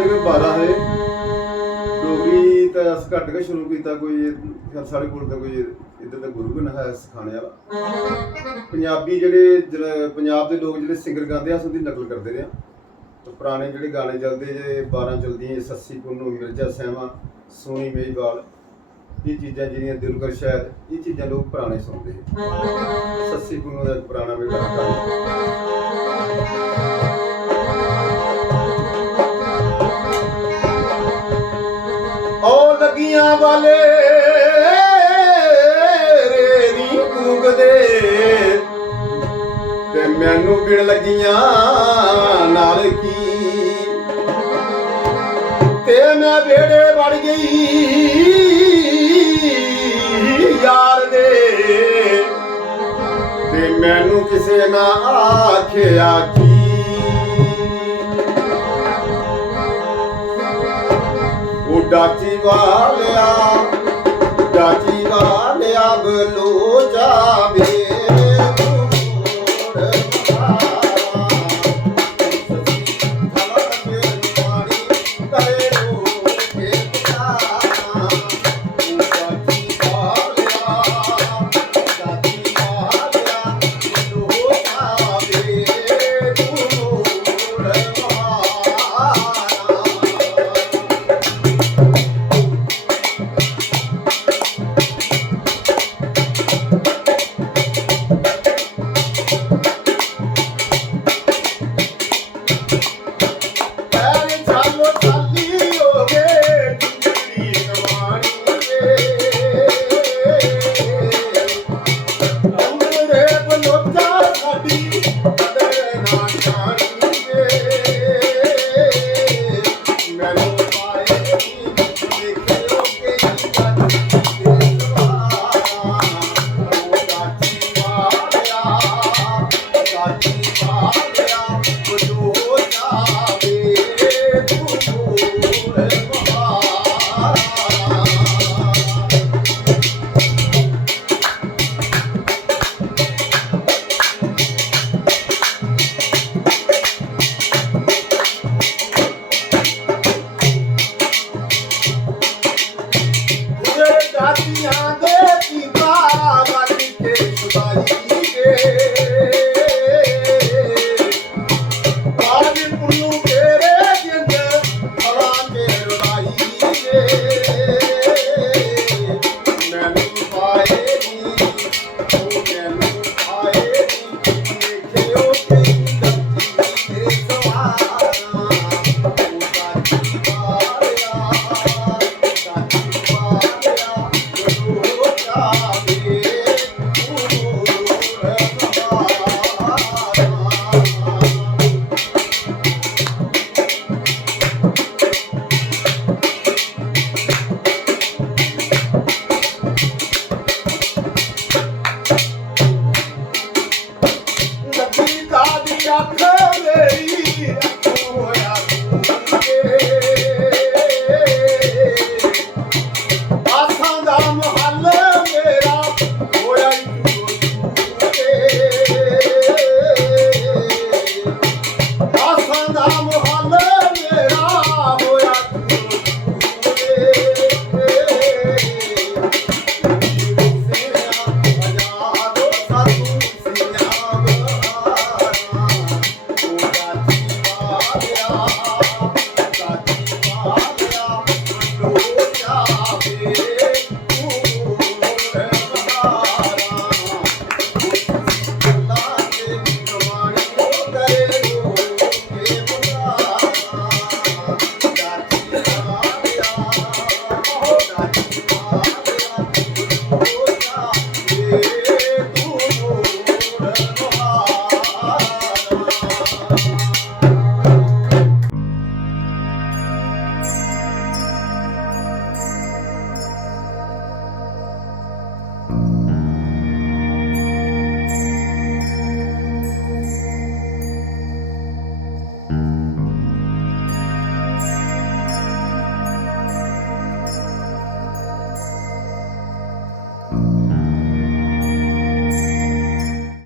साढ़े कोल 12 है डोगरी तो अस घट के शुरू किया कोई साढ़े कोल तो कोई इधर तो गुरु भी नहीं है सिखाने वाला पंजाबी जेह्ड़े पंजाब के लोग जेह्ड़े सिंगर गाते अस उंदी नकल करते रहे तो पुराने जेह्ड़े गाने चलते जे 12 चलदियां सस्सी पुन्नू मिर्जा सहमा सोनी मेहीवाल ये चीज़ां जिहड़ियां दिलकर शायद ये चीज़ां लोग पुराने सुनते हैं सस्सी पुन्नू का पुराना भी गाना ओ लगियां वाले रेरी कूकदे ते मैनू बिन लगियां नाल की ते मैं बेड़े वड़ गई यार दे ते मैनू किसे ना आखिया की डाची वालिया बलो जावे you.